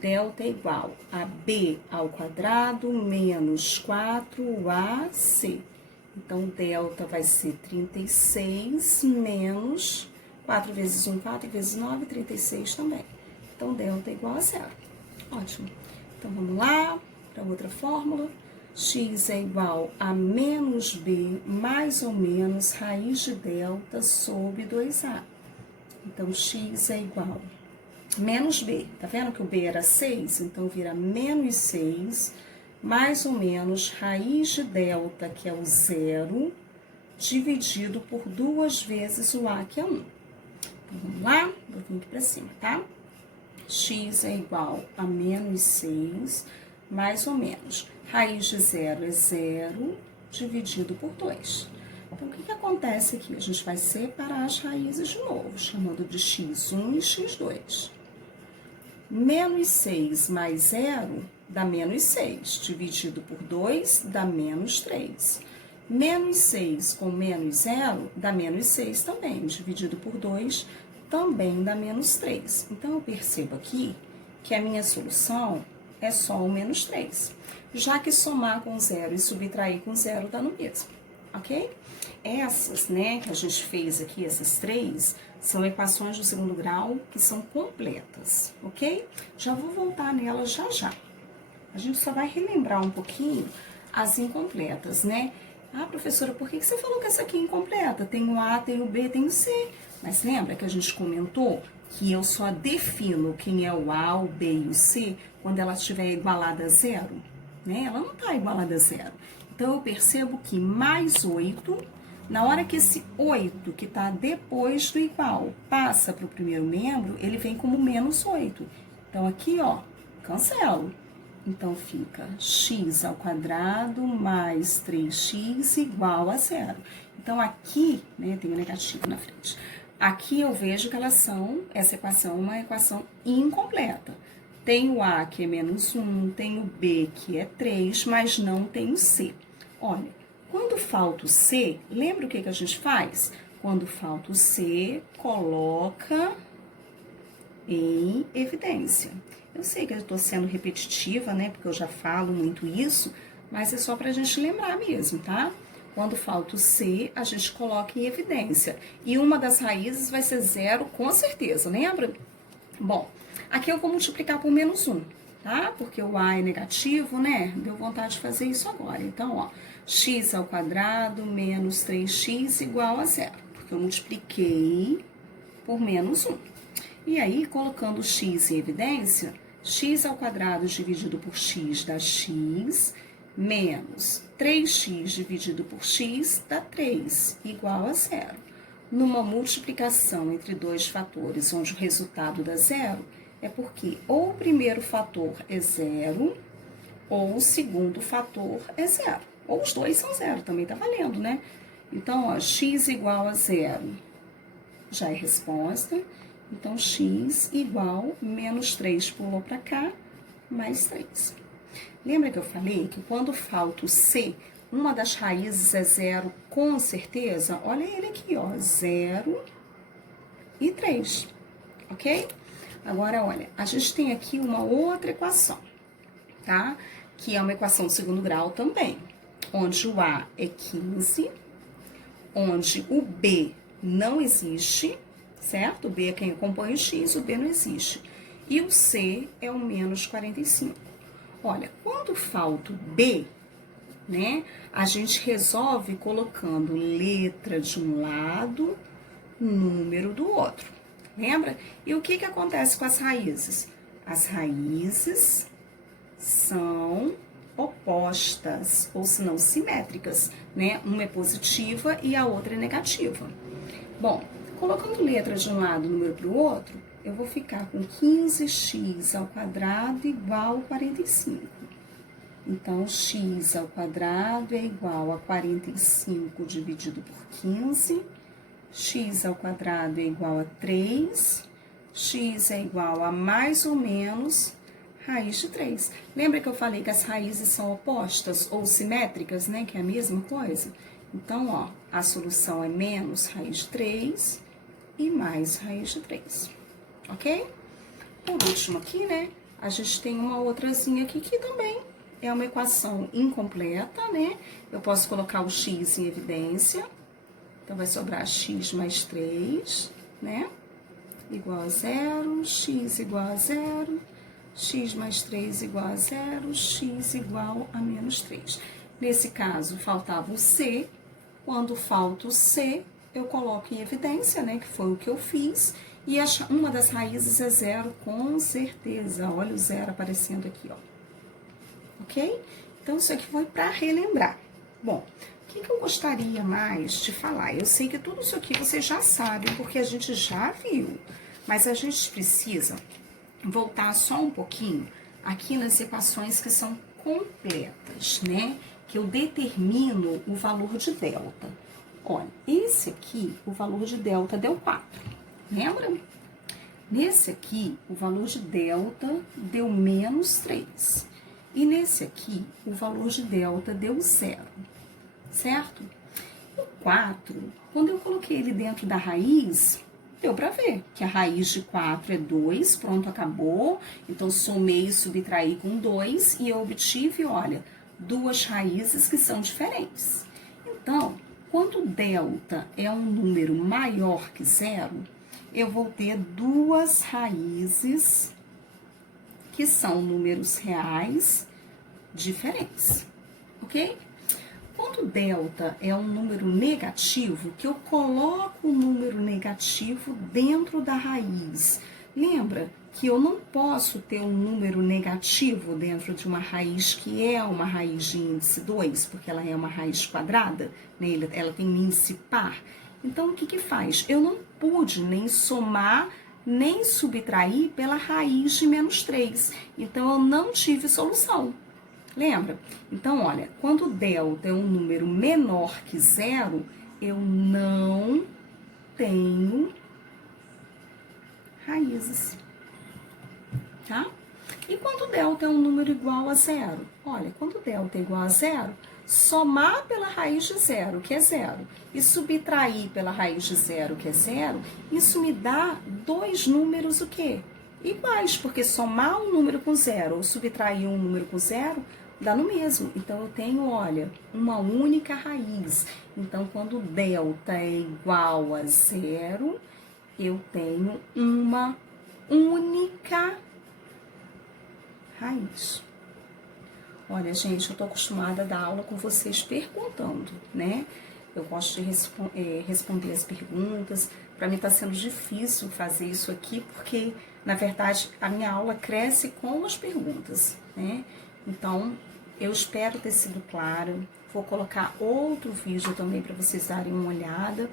delta é igual a b ao quadrado menos 4ac. Então, delta vai ser 36 menos 4 vezes 1, 4 vezes 9, 36 também. Então, delta é igual a zero. Ótimo. Então, vamos lá para outra fórmula. X é igual a menos b mais ou menos raiz de delta sobre 2a. Então, x é igual a menos b. Tá vendo que o b era 6? Então, vira menos 6 mais ou menos raiz de delta, que é o zero, dividido por 2 vezes o a, que é 1. Então, vamos lá? Vou vir aqui para cima, tá? X é igual a menos 6, mais ou menos. Raiz de zero é zero, dividido por 2. Então, o que acontece aqui? A gente vai separar as raízes de novo, chamando de x1 e x2. Menos 6 mais 0 dá menos 6, dividido por 2 dá menos 3. Menos 6 com menos 0 dá menos 6 também, dividido por 2 também dá menos 3. Então, eu percebo aqui que a minha solução é só o menos 3, já que somar com 0 e subtrair com 0 dá no mesmo, ok? Essas, né, que a gente fez aqui, essas 3, são equações do segundo grau que são completas, ok? Já vou voltar nelas já já. A gente só vai relembrar um pouquinho as incompletas, né? Ah, professora, por que você falou que essa aqui é incompleta? Tem o A, tem o B, tem o C. Mas lembra que a gente comentou que eu só defino quem é o A, o B e o C quando ela estiver igualada a zero? Né? Ela não está igualada a zero. Então, eu percebo que mais 8, na hora que esse 8, que está depois do igual, passa para o primeiro membro, ele vem como menos 8. Então, aqui, ó, cancelo. Então, fica x ao quadrado mais 3x igual a zero. Então, aqui, né, tem o negativo na frente. Aqui eu vejo que elas são, essa equação é uma equação incompleta. Tem o A, que é menos 1, tem o B, que é 3, mas não tem o C. Olha, quando falta o C, lembra o que a gente faz? Quando falta o C, coloca em evidência. Eu sei que eu estou sendo repetitiva, né, porque eu já falo muito isso, mas é só para a gente lembrar mesmo, tá? Quando falta o C, a gente coloca em evidência. E uma das raízes vai ser zero, com certeza, lembra? Bom, aqui eu vou multiplicar por menos 1, tá? Porque o A é negativo, né? Deu vontade de fazer isso agora. Então, ó, x ao quadrado menos 3x igual a zero. Porque eu multipliquei por menos 1. E aí, colocando x em evidência, x ao quadrado dividido por x dá x, menos 3x dividido por x dá 3, igual a zero. Numa multiplicação entre dois fatores, onde o resultado dá zero, é porque ou o primeiro fator é zero, ou o segundo fator é zero. Ou os dois são zero, também tá valendo, né? Então, ó, x igual a zero já é resposta. Então, x igual menos 3 pulou para cá, mais 3. Lembra que eu falei que quando falta o C, uma das raízes é zero com certeza? Olha ele aqui, ó, 0 e 3, ok? Agora, olha, a gente tem aqui uma outra equação, tá? Que é uma equação de segundo grau também, onde o A é 15, onde o B não existe, certo? O B é quem compõe o x, o B não existe. E o C é o menos 45. Olha, quando falta o B, né, a gente resolve colocando letra de um lado, número do outro. Lembra? E o que acontece com as raízes? As raízes são opostas, ou se não simétricas, né? Uma é positiva e a outra é negativa. Bom, colocando letra de um lado, número para o outro, eu vou ficar com 15x ao quadrado igual a 45. Então, x ao quadrado é igual a 45 dividido por 15. X ao quadrado é igual a 3. X é igual a mais ou menos raiz de 3. Lembra que eu falei que as raízes são opostas ou simétricas, né? Que é a mesma coisa? Então, ó, a solução é menos raiz de 3 e mais raiz de 3, ok? Por último aqui, né, a gente tem uma outrazinha aqui que também é uma equação incompleta, né? Eu posso colocar o x em evidência. Então, vai sobrar x mais 3, né? Igual a 0, x igual a 0, x mais 3 igual a 0, x igual a menos 3. Nesse caso, faltava o c. Quando falta o c, eu coloco em evidência, né? Que foi o que eu fiz. E uma das raízes é 0, com certeza. Olha o 0 aparecendo aqui, ó. Ok? Então, isso aqui foi para relembrar. Bom, o que eu gostaria mais de falar? Eu sei que tudo isso aqui vocês já sabem, porque a gente já viu. Mas a gente precisa voltar só um pouquinho aqui nas equações que são completas, né? Que eu determino o valor de delta. Olha, esse aqui, o valor de delta deu 4, lembra? Nesse aqui, o valor de delta deu menos 3. E nesse aqui, o valor de delta deu 0, certo? O 4, quando eu coloquei ele dentro da raiz, deu pra ver que a raiz de 4 é 2, pronto, acabou. Então, somei e subtraí com 2 e eu obtive, olha, duas raízes que são diferentes. Então, quando delta é um número maior que 0, eu vou ter duas raízes que são números reais diferentes, ok? Quando delta é um número negativo, que eu coloco o número negativo dentro da raiz. Lembra que eu não posso ter um número negativo dentro de uma raiz que é uma raiz de índice 2, porque ela é uma raiz quadrada, né? Ela tem um índice par. Então, o que que faz? Eu não pude nem somar, nem subtrair pela raiz de menos 3. Então, eu não tive solução. Lembra? Então, olha, quando delta é um número menor que 0, eu não tenho raízes, tá? E quando delta é um número igual a 0? Olha, quando delta é igual a 0, somar pela raiz de 0, que é 0, e subtrair pela raiz de 0, que é 0, isso me dá dois números o quê? Iguais, porque somar um número com 0 ou subtrair um número com 0 dá no mesmo. Então, eu tenho, olha, uma única raiz. Então, quando delta é igual a 0, eu tenho uma única raiz. Olha, gente, eu tô acostumada a dar aula com vocês perguntando, né? Eu gosto de responder as perguntas. Para mim tá sendo difícil fazer isso aqui, porque, na verdade, a minha aula cresce com as perguntas, né? Então, eu espero ter sido clara. Vou colocar outro vídeo também para vocês darem uma olhada.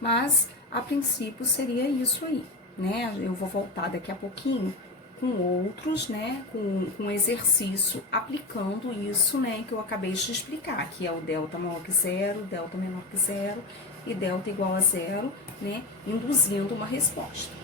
Mas, a princípio, seria isso aí, né? Eu vou voltar daqui a pouquinho com outros, né? Com exercício aplicando isso, né? Que eu acabei de explicar, que é o delta maior que 0, delta menor que 0 e delta igual a 0, né? Induzindo uma resposta.